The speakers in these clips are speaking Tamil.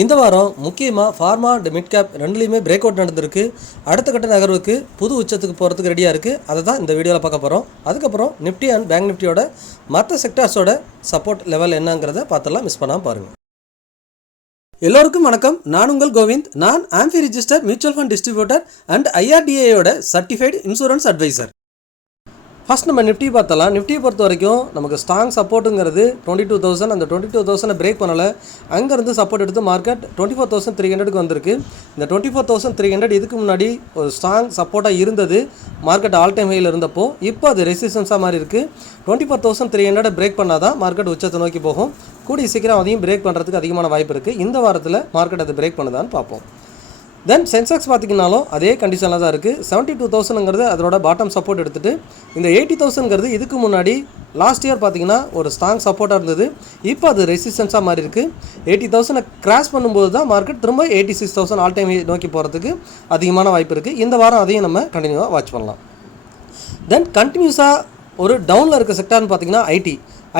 இந்த வாரம் முக்கியமாக ஃபார்மா அண்ட் மிட் கேப் ரெண்டுலேயுமே பிரேக் அவுட் நடந்திருக்கு. அடுத்த கட்ட நகர்வுக்கு புது உச்சத்துக்கு போகிறதுக்கு ரெடியாக இருக்குது. அதை தான் இந்த வீடியோவில் பார்க்க போகிறோம். அதுக்கப்புறம் நிஃப்டி அண்ட் பேங்க் நிஃப்டியோட மற்ற செக்டார்ஸோட சப்போர்ட் லெவல் என்னங்கிறத பார்த்துலாம், மிஸ் பண்ணாமல் பாருங்கள். எல்லோருக்கும் வணக்கம். நான் உங்கள் கோவிந்த். நான் AMFI register mutual fund distributor and IRDAயோட சர்டிஃபைடு இன்சூரன்ஸ் அட்வைசர். ஃபஸ்ட் நம்ம நிஃப்டி பார்த்தலாம். நிஃப்டியை பொறுத்த வரைக்கும் நமக்கு ஸ்ட்ராங் சப்போர்ட்டுங்கிறது 22,000. அந்த 22,000 பிரேக் பண்ணலை. அங்கேருந்து சப்போர்ட் எடுத்து மார்க்கெட் 24,300க்கு வந்திருக்கு. இந்த 24,300 இதுக்கு முன்னாடி ஒரு ஸ்ட்ராங் சப்போர்ட்டாக இருந்தது. மார்க்கெட் ஆல் டைம் ஹையில் இருந்தப்போ இப்போ அது ரெசிஸ்டன்ஸாக மாதிரி இருக்குது. 24,300 பிரேக் பண்ணால் தான் மார்க்கெட் உச்சத்தை நோக்கி போகும். கூடிய சீக்கிரம் அதையும் பிரேக் பண்ணுறதுக்கு அதிகமான வாய்ப்பு இருக்குது. இந்த வாரத்தில் மார்க்கெட் அதை பிரேக் பண்ணுதான்னு பார்ப்போம். தென் சென்செக்ஸ் பார்த்திங்கனாலும் அதே கண்டிஷனில் தான் இருக்குது. 72,000ங்கிறது அதோட பாட்டம் சப்போர்ட் எடுத்துகிட்டு இந்த 80,000ங்கிறது இதுக்கு முன்னாடி லாஸ்ட் இயர் பார்த்திங்கன்னா ஒரு ஸ்ட்ராங் சப்போர்ட்டாக இருந்தது. இப்போ அது ரெசிஸ்டன்ஸாக மாறி இருக்குது. 80,000 கிராஸ் பண்ணும்போது தான் மார்க்கெட் திரும்ப 86,000 ஆல் டைம் நோக்கி போகிறதுக்கு அதிகமான வாய்ப்பு இருக்குது. இந்த வாரம் அதையும் நம்ம கண்டினியூவாக வாட்ச் பண்ணலாம். தென் கண்டினியூஸாக ஒரு டவுனில் இருக்க செக்டார்னு பார்த்திங்கன்னா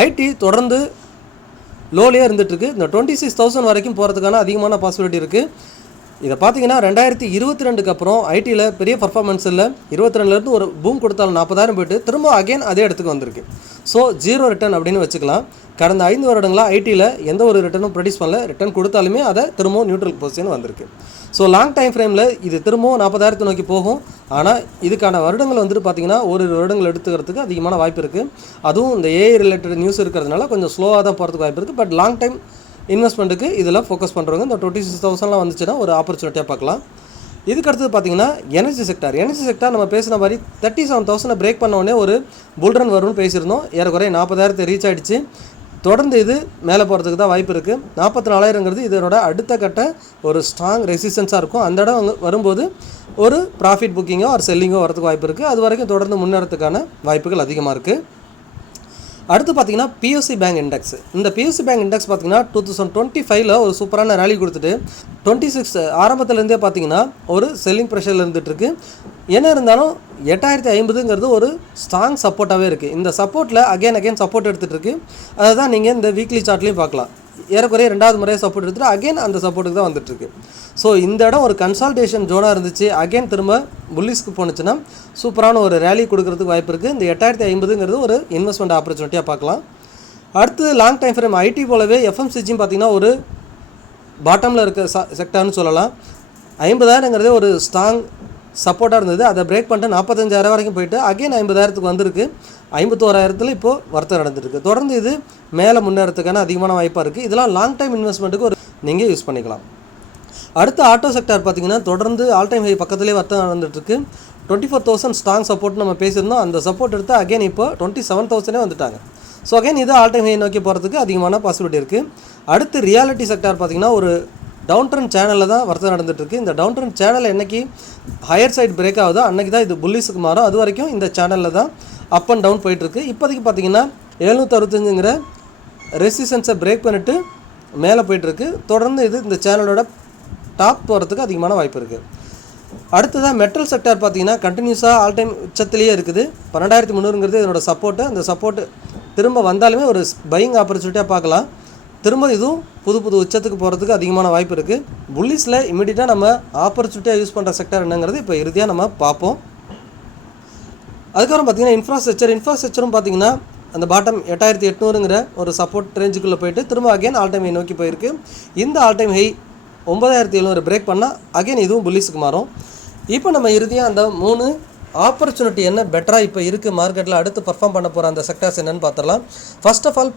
ஐடி தொடர்ந்து லோலேயே இருந்துகிட்ருக்கு. இந்த 26,000 வரைக்கும் போகிறதுக்கான அதிகமான பாசிபிலிட்டி இருக்குது. இதை பார்த்தீங்கன்னா 2022க்கு அப்புறம் ஐடியில் பெரிய பர்ஃபார்மன்ஸ் இல்லை. 22லேருந்து ஒரு பூம் கொடுத்தாலும் 40,000 போய்ட்டு திரும்ப அகைன் அதே இடத்துக்கு வந்திருக்கு. ஸோ ஜீரோ ரிட்டர்ன் அப்படின்னு வச்சுக்கலாம். கடந்த 5 வருடங்களாக ஐடியில் எந்த ஒரு ரிட்டர்னும் ப்ரொடியூஸ் பண்ணல. ரிட்டர்ன் கொடுத்தாலுமே அதை திரும்பவும் நியூட்ரல் பொசிஷன் வந்திருக்கு. ஸோ லாங் டைம் ஃப்ரேமில் இது திரும்பவும் 40,000 நோக்கி போகும். ஆனால் இதுக்கான வருடங்கள் வந்துட்டு பார்த்திங்கன்னா ஒரு வருடங்கள் எடுத்துக்கிறதுக்கு அதிகமான வாய்ப்பு இருக்குது. அதுவும் இந்த AI ரிலேட்டட் நியூஸ் இருக்கிறதுனால கொஞ்சம் ஸ்லோவாக தான் போகிறதுக்கு வாய்ப்பு இருக்குது. பட் லாங் டைம் இன்வெஸ்ட்மெண்ட்டுக்கு இதில் ஃபோக்கஸ் பண்ணுறவங்க இந்த 26,000 வந்துச்சுன்னா ஒரு ஆப்பர்ச்சுனிட்டியாக பார்க்கலாம். இதுக்கு அடுத்தது பார்த்திங்கன்னா எனர்ஜி செக்டார் நம்ம பேசின மாதிரி 37,000 பிரேக் பண்ணோடனே ஒரு புல்ரன் வரும்னு பேசியிருந்தோம். ஏறக்குறைய 40,000 ரீச் ஆகிடுச்சு. தொடர்ந்து இது மேலே போகிறதுக்கு தான் வாய்ப்பு இருக்குது. 44,000ங்கிறது இதனோட அடுத்த கட்ட ஒரு ஸ்ட்ராங் ரெசிஸ்டன்ஸாக இருக்கும். அந்த இடம் வரும்போது ஒரு ப்ராஃபிட் புக்கிங்கோ ஒரு செல்லிங்கோ வரதுக்கு வாய்ப்பு இருக்குது. அது வரைக்கும் தொடர்ந்து முன்னேறதுக்கான வாய்ப்புகள் அதிகமாக இருக்குது. அடுத்து பார்த்திங்கன்னா PSU பேங்க் இண்டெக்ஸ். இந்த PSU பேங்க் இண்டெக்ஸ் பார்த்திங்கன்னா 2025ல் ஒரு சூப்பரான ரேலி கொடுத்துட்டு 26 ஆரம்பத்துலேருந்தே பார்த்திங்கன்னா ஒரு செல்லிங் ப்ரெஷரில் இருந்துகிட்ருக்கு. என்ன இருந்தாலும் 8,050ங்கிறது ஒரு ஸ்ட்ராங் சப்போர்ட்டாகவே இருக்குது. இந்த சப்போர்ட்டில் அகைன் சப்போர்ட் எடுத்துகிட்ருக்கு. அதை தான் நீங்கள் இந்த வீக்லி சார்ட்லேயும் பார்க்கலாம். ஏறக்குறைய 2வது முறையாக சப்போர்ட் எடுத்துகிட்டு அகைன் அந்த சப்போர்ட்டுக்கு தான் வந்துட்டுருக்கு. ஸோ இந்த இடம் ஒரு கன்சால்டேஷன் ஜோனாக இருந்துச்சு. அகைன் திரும்ப புல்லிஸ்க்கு போணுச்சுன்னா சூப்பரான ஒரு ரேலி கொடுக்கறதுக்கு வாய்ப்பு இருக்குது. இந்த 8,050ங்கிறது ஒரு இன்வெஸ்ட்மெண்ட் ஆப்பர்ச்சுனிட்டியாக பார்க்கலாம். அடுத்து லாங் டைம் ஃப்ரேம் ஐடி போலவே FMCGயும் பார்த்திங்கன்னா ஒரு பாட்டமில் இருக்க செக்டார்னு சொல்லலாம். 50,000ங்கிறதே ஒரு ஸ்ட்ராங் சப்போர்ட்டாக இருந்தது. அதை பிரேக் பண்ணிட்டு 45,000 வரைக்கும் போயிட்டு அகைன் 50,000க்கு வந்திருக்கு. 51,000த்தில் இப்போது வர்த்தகம் நடந்துருக்கு. தொடர்ந்து இது மேலே முன்னேறதுக்கான அதிகமான வாய்ப்பாக இருக்குது. இதெல்லாம் லாங் டைம் இன்வெஸ்ட்மெண்ட்டுக்கு ஒரு நீங்கள் யூஸ் பண்ணிக்கலாம். அடுத்து ஆட்டோ செக்டார் பார்த்திங்கன்னா தொடர்ந்து ஆல் டைம் ஹை பக்கத்துலேயே வர்த்தகம் நடந்துகிட்ருக்கு. 24,000 ஸ்ட்ராங் சப்போர்ட் நம்ம பேசியிருந்தோம். அந்த சப்போர்ட் எடுத்து அகைன் இப்போ 27,000 வந்துட்டாங்க. ஸோ அகைன் இது ஆல் டைம் ஹை நோக்கி போகிறதுக்கு அதிகமான பாசிபிலிட்டி இருக்குது. அடுத்து ரியாலிட்டி செக்டார் பார்த்திங்கன்னா ஒரு டவுன் ட்ரெண்ட் சேனலில் தான் வர்த்தகம் நடந்துகிட்ருக்கு. இந்த டவுன் ட்ரெண்ட் சேனல் என்றைக்கு ஹையர் சைட் பிரேக் ஆகுதோ அன்றைக்கி தான் இது புல்லிஸுக்கு மாறும். அது வரைக்கும் இந்த சேனலில் தான் அப் அண்ட் டவுன் போயிட்டுருக்கு. இப்போதைக்கு பார்த்திங்கன்னா 765ங்கிற ரெசிஸ்டன்ஸை பிரேக் பண்ணிவிட்டு மேலே போயிட்டுருக்கு. தொடர்ந்து இது இந்த சேனலோட டாப் போகிறதுக்கு அதிகமான வாய்ப்பு இருக்குது. அடுத்ததாக மெட்டல் செக்டார் பார்த்திங்கன்னா கண்டினியூஸாக ஆல் டைம் உச்சத்துலேயே இருக்குது. 12,300ங்கிறது இதனோட சப்போர்ட்டு. அந்த சப்போர்ட்டு திரும்ப வந்தாலுமே ஒரு பையிங் ஆப்பர்ச்சுனிட்டியாக பார்க்கலாம். திரும்ப இதுவும் புது உச்சத்துக்கு போகிறதுக்கு அதிகமான வாய்ப்பு இருக்குது. புல்லிஸில் இமீடியட்டாக நம்ம ஆப்பர்ச்சுனிட்டியாக யூஸ் பண்ணுற செக்டார் என்னங்கிறது இப்போ இறுதியாக நம்ம பார்ப்போம். அதுக்கப்புறம் பார்த்திங்கன்னா இன்ஃப்ராஸ்ட்ரக்சரும் பார்த்திங்கன்னா அந்த பாட்டம் 8,800ங்கிற ஒரு சப்போர்ட் ரேஞ்சுக்குள்ளே போயிட்டு திரும்ப அகைன் ஆல் டைம் ஹை நோக்கி போயிருக்கு. இந்த ஆல் டைம் ஹை 9,700 பிரேக் பண்ணால் அகைன் இதுவும் புல்லிஸுக்கு மாறும். இப்போ நம்ம இறுதியாக அந்த 3 ஆப்பர்ச்சுனிட்டி என்ன பெட்டராக இப்போ இருக்குது மார்க்கெட்டில் அடுத்து பர்ஃபார்ம் பண்ண போகிற அந்த செக்டார்ஸ் என்னென்னு பார்த்துடலாம். ஃபர்ஸ்ட் ஆஃப் ஆல்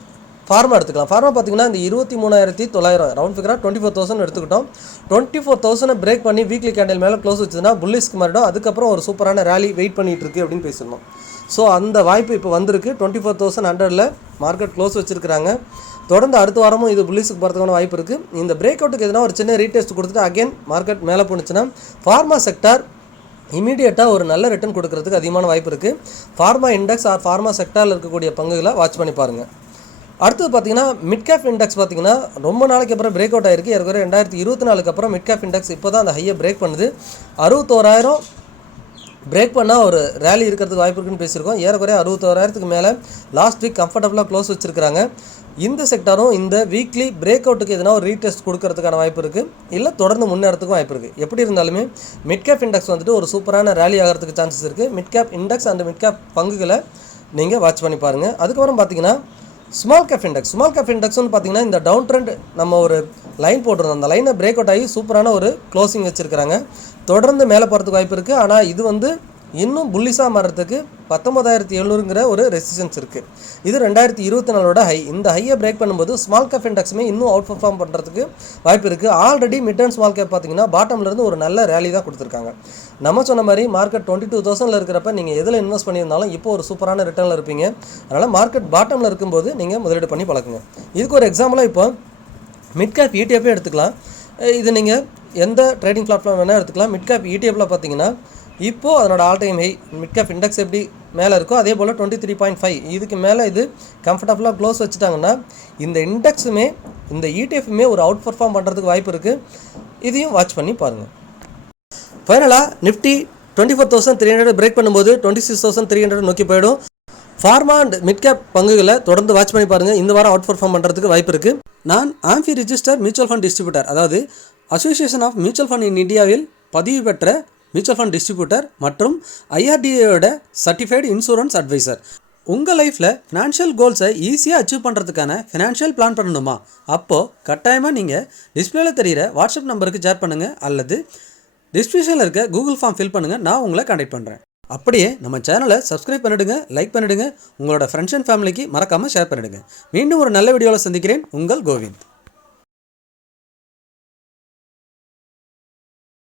ஃபார்மா எடுத்துக்கலாம். ஃபார்மா பார்த்திங்கன்னா இந்த 23,900 ரவுண்ட் ஃபிகராக 24,000 எடுத்துக்கிட்டோம். 24,000 பிரேக் பண்ணி வீக்லி கேண்டில் மேலே க்ளோஸ் வச்சுதுன்னா புல்லிஸ்க்கு மாறிடும். அதுக்கப்புறம் ஒரு சூப்பரான ரேலி வெயிட் பண்ணிகிட்டு இருக்குது அப்படின்னு பேசியிருந்தோம். ஸோ அந்த வாய்ப்பு இப்போ வந்திருக்கு. 24,100ல் மார்க்கெட் க்ளோஸ் வச்சுருக்கிறாங்க. தொடர்ந்து அடுத்த வாரமும் இது புல்லிஸுக்கு போகிறதுக்கான வாய்ப்பு இருக்குது. இந்த பிரேக் அவுட்டுக்கு எதுனா ஒரு சின்ன ரீடெஸ்ட் கொடுத்துட்டு அகைன் மார்க்கெட் மேலே போணுச்சுன்னா ஃபார்மா செக்டார் இமீடியட்டாக ஒரு நல்ல ரிட்டர்ன் கொடுக்கறதுக்கு அதிகமான வாய்ப்பு இருக்குது. ஃபார்மா இண்டெக்ஸ் ஆர் ஃபார்மா செக்டாரில் இருக்கக்கூடிய பங்குகளை வாட்ச் பண்ணி பாருங்கள். அடுத்தது பார்த்திங்கன்னா மிட் கேப் இண்டெக்ஸ் பார்த்திங்கன்னா ரொம்ப நாளைக்கு அப்புறம் பிரேக் அவுட் ஆகிருக்கு. ஏற்கனவே 2024க்கு அப்புறம் மிட் கேப் இண்டெக்ஸ் இப்போ தான் அந்த ஹையை பிரேக் பண்ணுது. 61,000 பிரேக் பண்ணால் ஒரு ரேலி இருக்கிறதுக்கு வாய்ப்பு இருக்குன்னு பேசியிருக்கோம். ஏறக்குறைய 61,000க்கு மேலே லாஸ்ட் வீக் கம்ஃபர்டபுளாக க்ளோஸ் வச்சுருக்காங்க. இந்த செக்டாரும் இந்த வீக்லி பிரேக் அவுட்டுக்கு எதனா ஒரு ரீடெஸ்ட் கொடுக்கறதுக்கான வாய்ப்பு இருக்குது, இல்லை தொடர்ந்து முன்னேறதுக்கும் வாய்ப்பு இருக்குது. எப்படி இருந்தாலுமே மிட் கேப் இண்டெக்ஸ் வந்துட்டு ஒரு சூப்பரான ரேலி ஆகிறதுக்கு சான்சஸ் இருக்குது. Mid cap index and mid cap பங்குகளை நீங்கள் வாட்ச் பண்ணி பாருங்கள். அதுக்கப்புறம் பார்த்தீங்கன்னா ஸ்மால் கேப் இண்டெக்ஸ்னு பார்த்தீங்கன்னா இந்த டவுன் ட்ரெண்ட் நம்ம ஒரு லைன் போட்டிருந்தோம். அந்த லைனை பிரேக் அவுட் ஆகி சூப்பரான ஒரு க்ளோசிங் வச்சுருக்கிறாங்க. தொடர்ந்து மேலே போகிறதுக்கு வாய்ப்பு இருக்குது. ஆனால் இது வந்து இன்னும் புல்லிஸாக மாறுறதுக்கு 19,700ங்கிற ஒரு ரெசிஸ்டன்ஸ் இருக்குது. இது 2024 ஹை. இந்த ஹையை பிரேக் பண்ணும்போது ஸ்மால் கேப் இண்டெக்ஸுமே இன்னும் அவுட் பர்ஃபார்ம் பண்ணுறதுக்கு வாய்ப்பு இருக்குது. Already mid and small cap பார்த்தீங்கன்னா பாட்டம்லேருந்து ஒரு நல்ல ரேலி தான் கொடுத்துருக்காங்க. நம்ம சொன்ன மாதிரி மார்க்கெட் 22,000 இருக்கிறப்ப நீங்கள் எதில் இன்வெஸ்ட் பண்ணியிருந்தாலும் இப்போ ஒரு சூப்பரான ரிட்டர்னில் இருப்பீங்க. அதனால் மார்க்கெட் பாட்டமில் இருக்கும்போது நீங்கள் முதலீடு பண்ணி பழக்குங்க. இதுக்கு ஒரு எக்ஸாம்பிளாக இப்போ மிட் கேப் ETF எடுத்துக்கலாம். இது நீங்கள் எந்த ட்ரேடிங் பிளாட்ஃபார்ம் வேணால் எடுத்துக்கலாம். மிட் கேப் ETFல பார்த்தீங்கன்னா இப்போது அதனோட all time high mid cap index எப்படி மேலே இருக்கோ அதே போல் 23.5 இதுக்கு மேலே இது கம்ஃபர்டபுளாக க்ளோஸ் வச்சுட்டாங்கன்னா இந்த இண்டெக்ஸுமே இந்த ETF-மே ஒரு அவுட் பர்ஃபார்ம் பண்ணுறதுக்கு வாய்ப்பு இருக்குது. இதையும் வாட்ச் பண்ணி பாருங்கள். ஃபைனலாக நிஃப்டி 24,300 பிரேக் பண்ணும்போது 26,300 நோக்கி போயிடும். ஃபார்மா அண்ட் மிட் கேப் பங்குகளை தொடர்ந்து வாட்ச் பண்ணி பாருங்கள். இந்த வாரம் அவுட் பர்ஃபார்ம் பண்ணுறதுக்கு வாய்ப்பு இருக்குது. நான் AMFI register mutual fund distributor, அதாவது association of mutual fund in இந்தியாவில் பதிவு பெற்ற மியூச்சுவல் ஃபண்ட் டிஸ்ட்ரிபியூட்டர் மற்றும் IRDAயோட சர்டிஃபைடு இன்சூரன்ஸ் அட்வைசர். உங்கள் லைஃப்பில் ஃபினான்ஷியல் கோல்ஸை ஈஸியாக அச்சீவ் பண்ணுறதுக்கான ஃபினான்ஷியல் பிளான் பண்ணணுமா? அப்போது கட்டாயமாக நீங்கள் டிஸ்பிளேல தெரிகிற வாட்ஸ்அப் நம்பருக்கு ஷேர் பண்ணுங்கள் அல்லது டிஸ்கிரிப்ஷனில் இருக்க கூகுள் ஃபார்ம் ஃபில் பண்ணுங்கள். நான் உங்களை கான்டாக்ட் பண்ணுறேன். அப்படியே நம்ம சேனலை சப்ஸ்கிரைப் பண்ணிவிடுங்க, லைக் பண்ணிவிடுங்க, உங்களோட ஃப்ரெண்ட்ஸ் அண்ட் ஃபேமிலிக்கு மறக்காமல் ஷேர் பண்ணிவிடுங்க. மீண்டும் ஒரு நல்ல வீடியோவில் சந்திக்கிறேன். உங்கள் கோவிந்த்.